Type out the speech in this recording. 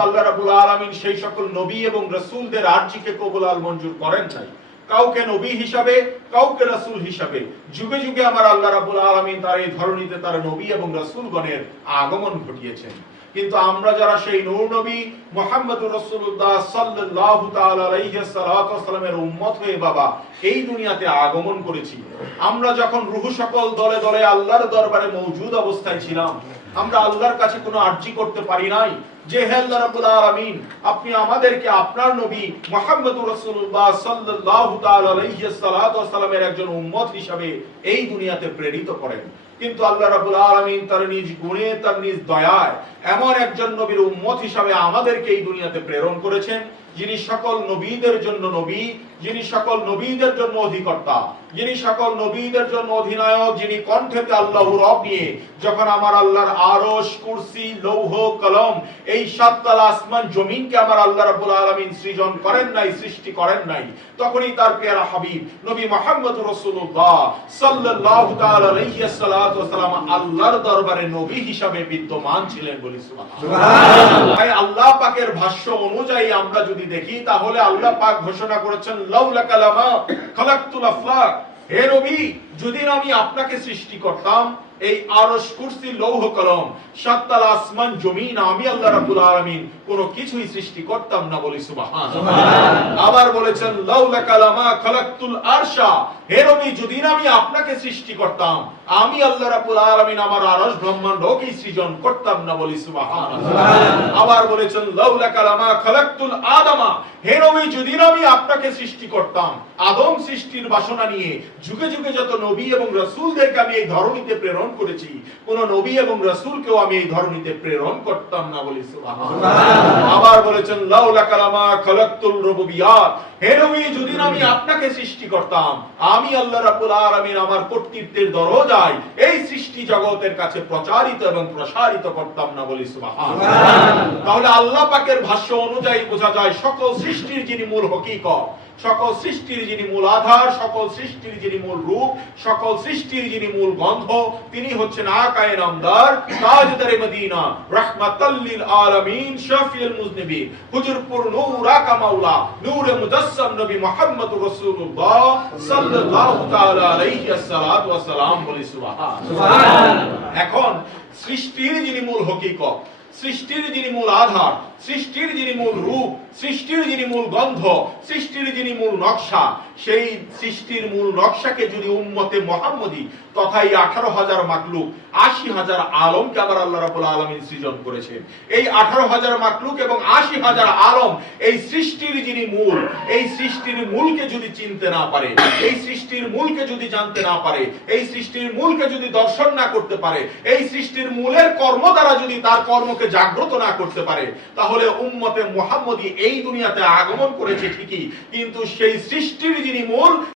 আল্লাহ রাবুল আলমিন সেই সকল নবী এবং রসুলদের আর্জিকে কবুল আল মঞ্জুর করেন নাই। কাউকে নবী হিসাবে, কাউকে হিসাবে। যুগে যুগে আমার আল্লাহ রাবুল আলমিন তার এই ধরনীতে তার নবী এবং আগমন ঘটিয়েছেন। কিন্তু আমরা যারা সেই নূর নবী মোহাম্মদুর রসুল্লাহ উম্মত হয়ে বাবা, এই দুনিয়াতে আগমন করেছি। আমরা যখন রুহু সকল দলে দলে আল্লাহর দরবারে মৌজুদ অবস্থায় ছিলাম, আমরা আল্লাহর কাছে কোনো আর্জি করতে পারি নাই। যে হে আল্লাহ রাব্বুল আলামিন, আপনি আমাদেরকে আপনার নবী মুহাম্মদুর রাসূলুল্লাহ সাল্লাল্লাহু তাআলা আলাইহি সাল্লাতু সাল্লামের একজন উম্মত হিসাবে এই দুনিয়াতে প্রেরিত করেন। কিন্তু আল্লাহ রাব্বুল আলামিন তার নিজ গুণে, তার নিজ দয়ায় এমন একজন নবীর উম্মত হিসাবে আমাদেরকে এই দুনিয়াতে প্রেরণ করেছেন, যিনি সকল নবীদের জন্য নবী, যিনি সকল নবীদের জন্য অধিকর্তা, যিনি সকল নবীদের জন্য অধিনায়ক, যিনি কণ্ঠেতে আল্লাহ রব নিয়ে, যখন আমার আল্লাহর আরশ, কুরসি, লৌহ, কলম এই সাততলা আসমান জমিনকে আমার আল্লাহ রাব্বুল আলামিন সৃজন করেন নাই সৃষ্টি করেন নাই। তখনই তার পেয়ারা হাবিব নবী মুহাম্মদ সাল্লাতু ওয়াসালাম আল্লাহর দরবারে নবী হিসাবে বিদ্যমান ছিলেন বলি আল্লাহ পাকের ভাষ্য অনুযায়ী আমরা যদি দেখি তাহলে আল্লাহ পাক ঘোষণা করেছেন লাউলা কালামা খালাকতুল আফলাক। হে নবী যদি আমি আপনাকে সৃষ্টি করতাম এই আরশ কুরসি লৌহ কলম সাততালা আসমান জমিন আমি আল্লাহ রাব্বুল আলামিন কোনো কিছুই সৃষ্টি করতাম না বলি সুবহানাল্লাহ। আবার বলেছেন লাউলা কালামা খালাকতুল আরশা হে নবী যদি না আমি আপনাকে সৃষ্টি করতাম আমি আল্লাহ রাব্বুল আলামিন আমার আরশ ব্রহ্মাণ্ডকে সৃজন করতাম না বলি সুবহানাল্লাহ। আবার বলেছেন লাউলা কালামা খালাকতুল আদামা হে নবী যদি না আমি আপনাকে সৃষ্টি করতাম আদম সৃষ্টির বাসনা নিয়ে যুগে যুগে যত নবী এবং রাসূলদেরকে আমি এই ধরনীতে প্রেরণ করেছি। কোন নবী এবং রাসূলকেও আমি এই ধরনীতে প্রেরণ করতাম না বলি আবার বলেছেন লাউলা কালামা খালাকতুল রুবুবিয়াত। হে নবী যদি আমি আপনাকে সৃষ্টি করতাম আমি আল্লাহ রাব্বুল আলামিন আমার কর্তৃত্বের দরজায় এই সৃষ্টি জগতের কাছে প্রচারিত এবং প্রসারিত করতাম না বলি সুবহানাল্লাহ। তাহলে আল্লাহ পাকের ভাষ্য অনুযায়ী বোঝা যায় সকল সৃষ্টির যিনি মূল হকিকত সকল সৃষ্টির যিনি মূল আধার সকল সৃষ্টির যিনি মূল রূপ সকল সৃষ্টির যিনি মূল গন্ধ তিনি হচ্ছেন আকায়ে নামদার তাজদারে মদিনা রাহমাতাল লিল আলামিন শাফিউল মুজনিবিন। হুজুরপুর নূর আকা মাওলা নূরে মুজাসসাম নবী মুহাম্মদুর রাসূলুল্লাহ সাল্লাল্লাহু তাআলা আলাইহি আসসালাতু ওয়াসসালাম বলি সুবহানাল্লাহ এখন সৃষ্টির যিনি মূল হকিকত সৃষ্টির যিনি মূল আধার, সৃষ্টির যিনি মূল রূপ, সৃষ্টির যিনি মূল গন্ধ, সৃষ্টির যিনি মূল নকশা সেই সৃষ্টির মূল নকশাকে যদি উম্মতে মোহাম্মদী তথা এই আঠারো হাজার মাকলুক, আশি হাজার আলমকে আবার আল্লাহ রাবুল আলমিন সৃজন করেছেন। এই আঠারো হাজার মাকলুক এবং আশি হাজার আলম এই সৃষ্টির যিনি মূল, এই সৃষ্টির মূলকে যদি চিনতে না পারে, এই সৃষ্টির মূলকে যদি জানতে না পারে, এই সৃষ্টির মূলকে যদি দর্শন না করতে পারে, এই সৃষ্টির মূলের কর্ম দ্বারা যদি তার কর্মকে জাগ্রত না করতে পারে, তাহলে উম্মতে মোহাম্মদী এই দুনিয়াতে আগমন করেছে ঠিকই, কিন্তু সেই সৃষ্টির যিনি মূল